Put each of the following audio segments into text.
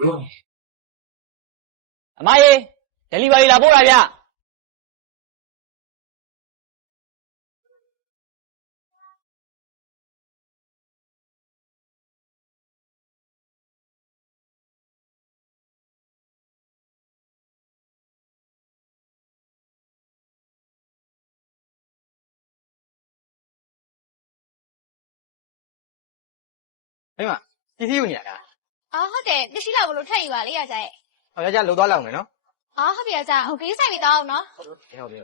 အမကြီး delivery လာပို့တာဗျ哎妈，你是有年的？ဟုတ်တယ်ပစ္စည်းလာဘလို့ထည့်ယူပါလေယောက်ျားရဲ့ 好像家楼多冷的喏。ဟုတ်ပြီယောက်ျားဟိုကိစ္စပြီးတော့နော် 挺好的。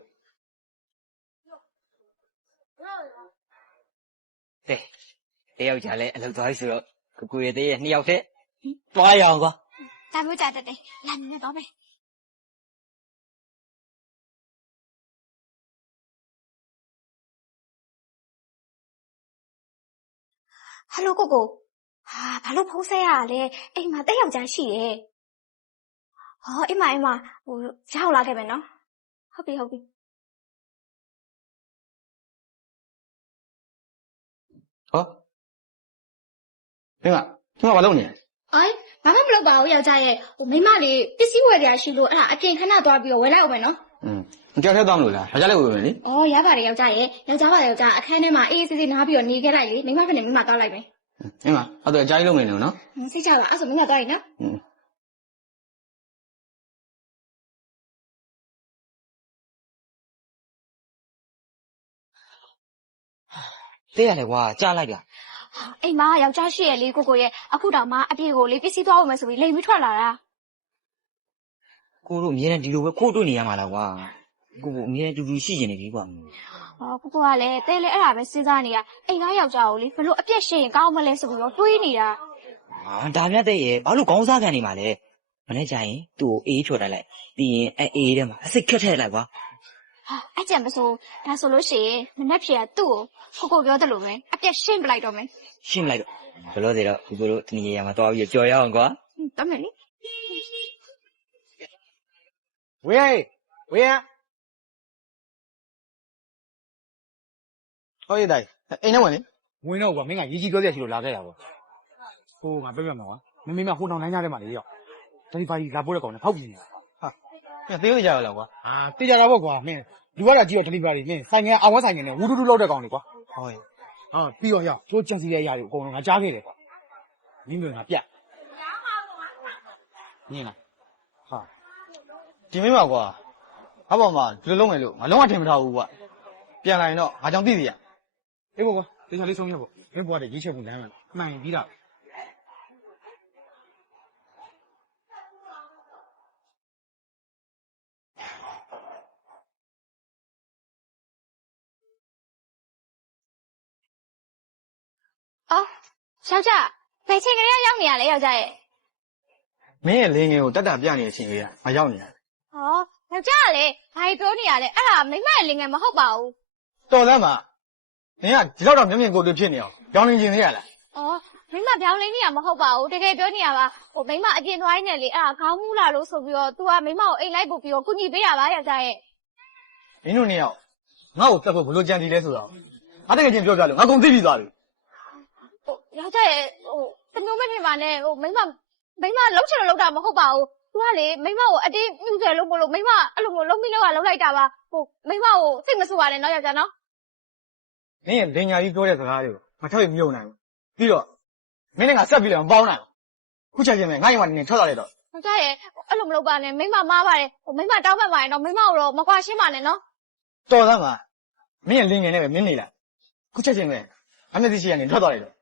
对，这要家嘞，楼多是个贵的，你要吃，多样个。 ဒါမျိုးကြတတ်တယ်လာနေတော့မယ်ဟယ်လိုကိုကိုဘာလို့ဖုန်းဆက်ရလဲအိမ်မှာတက်ယောက်ျားရှိရဲ့ဟောအိမ်မှာဟိုရောက်လာခဲ့မယ်နော်ဟုတ်ပြီ哎好。哎妈，今晚我弄呢。 ဘာမှမလုပ်ပါဘူးယောက်ျားရဲ့ဟိုမိမလေးပစ္စည်းဝယ်ကြရှိလို့အဲ့ဒါအပြင်ခဏသွားပြီးတော့ဝယ်လိုက်အောင်မယ်နော် 你叫他当路了，他家来问问你。ရပါတယ်ယောက်ျားရဲ့ယောက်ျားပါယောက်ျားအခန်းထဲမှာအေးအေးဆေးဆေးနားပြီးတော့နေခဲ့လိုက်လေမိမဖြစ်နေမိမတောက်လိုက်မယ် 哎妈，我都家里弄没弄喏。 စိတ်ချပါအဲ့ဆိုမိမသွားရင်နော် 对呀嘞，我家来的。 အိမ်မှာယောက်ျားရှိရဲ့လေကိုကိုရဲ့အခုတောင်မှအပြေကိုလေပစ္စည်းသွားအောင်မယ်ဆိုပြီးလိမ်ပြီးထွက်လာတာ ကိုတို့အမြဲတမ်းဒီလိုပဲခိုးတွေ့နေရမှာလားကွာကိုအမြဲတူတူရှိနေနေပြီကွာ ကိုကိုကလည်းတဲလေအဲ့ဒါပဲစဉ်းစားနေရအိမ်သားယောက်ျားကိုလေဘလို့အပြက်ရှိရင်ကောင်းမလဲဆိုပြီးတော့တွေးနေတာ ဒါမြတ်တဲ့ရဲ့ဘာလို့ခေါင်းစားခံနေမှာလဲမနေ့ကျရင်သူ့ကိုအေးချော်တက်လိုက်ပြီးရင်အေးထဲမှာအစိတ်ခက်ထည့်လိုက်ကွာ အဲ့ကြံမဆိုဒါဆိုလို့ရှိရင်မနှက်ဖြေကသူ့ကိုကိုပြောတယ်လို့ပဲအပြက်ရှင်းပလိုက်တော့မယ် ရှင်းလိုက်တော့ဘယ်လိုသေးတော့ကိုတို့တနည်းရမှာတော်ပြီးကြော်ရအောင်ကွာ တတ်မယ်လေ ဝေးဟောရတိုင်းအိမ်ထဲဝင်လေ ဝင်တော့ကွာမင်းကရေးကြီးပြောစရာရှိလို့လာခဲ့တာပေါ့ဟိုငါပြောပြမှာကွာမင်းမဟိုတောင်လိုင်းကြတဲ့မှာလေရောက်တယ်လီဖာကြီးလာပို့တဲ့ကောင်နဲ့ဖောက်ပြနေတာ သေးသေးကြရလားကွာ တေးကြတာပေါ့ကွာမင်းလူရတာကြည့်တော့တယ်လီဖာကြီးမင်းဆိုင်ငယ်အောင်ဝဲဆိုင်ငယ်နဲ့ဝူတူတူလောက်တဲ့ကောင်လေကွာ ဟုတ်ရဲ့ ပြီးတော့ရောက်ကျိုးကြံစီတဲ့အရာတွေအကုန်လုံးငါကြားခဲ့တယ်ကွာမင်းတို့ငါပြတ်နင်းလား ဒီမိမကွာအပေါ်မှာဒီလိုလုံးမယ်လို့ငါလုံးဝထင်မထားဘူးကွာပြန်လာရင်တော့ငါကြောင့်သိသေးရ အေးပေါ့ကွာတေချာလေးဆုံးရပေါ့မင်းဘွားတဲ့ရေးချက်မှုလမ်းမှန်မှန်ပြီးတာ ယောက်ျားဘယ်ချိန်ကလေးရောက်နေရလဲယောက်ျားရဲ့ မင်းရဲ့လင်းငယ်ကိုတတ်တာပြနေတဲ့အချိန်လေးကငါရောက်နေတယ် ယောက်ျားကလည်းဘာပြောနေရလဲအဲ့ဒါမိမရဲ့လင်ငယ်မဟုတ်ပါဘူး တော်သားမှာမင်းကဒီလောက်တော့မျက်မြင်ကိုယ်တွေ့ဖြစ်နေအောင်ကြောင်းနေခြင်းသေးရလား မိမပြောင်းလဲနေရမဟုတ်ပါဘူးတကယ်ပြောနေရပါဟိုမိမအပြင်သွားနေလေအဲ့ဒါခေါင်းမူးလာလို့ဆိုပြီးတော့ तू ကမိမကိုအိမ်လိုက်ပို့ပြီးတော့ကုညီပေးတာပါယောက်ျားရဲ့ မင်းတို့နှစ်ယောက်ငါ့ကိုတက်ဖို့ဘလို့ကြံစီလဲဆိုတော့ငါတကယ်ချင်းပြောပြလို့ငါကုန်သိပြီးသွားပြီ ယောက်ျားရဲ့တမျိုးမထင်ပါနဲ့မိမလုံးချင်လို့လုံးတာမဟုတ်ပါဘူး तू ကလေမိမကိုအတင်းမြူတယ်လို့မလို့မိမအဲ့လိုမျိုးလုံးပြီးလုံးလိုက်တာပါမိမကိုစိတ်မဆူပါနဲ့နော်ယောက်ျားနော် မင်းရဲ့လင်ညာကြီးပြောတဲ့စကားတွေကိုမထောက်ရမြုံနိုင်ဘူးပြီးတော့မင်းနဲ့ငါဆက်ပြီးလည်းမပေါင်းနိုင်ဘူးခုချက်ချင်းပဲငါ့ရင်ကနေထွက်လာလိုက်တော့ ယောက်ျားရဲ့အဲ့လိုမလုပ်ပါနဲ့မိမမားပါတယ်မိမတောင်းပန်ပါရင်တော့မိမကိုတော့မကွာရှင်းပါနဲ့နော် တော်သားမှာမင်းရဲ့လင်ငယ်နဲ့ပဲမင်းနေလိုက်ခုချက်ချင်းပဲအမျက်သိရှိရနေထွက်သွားလိုက်တော့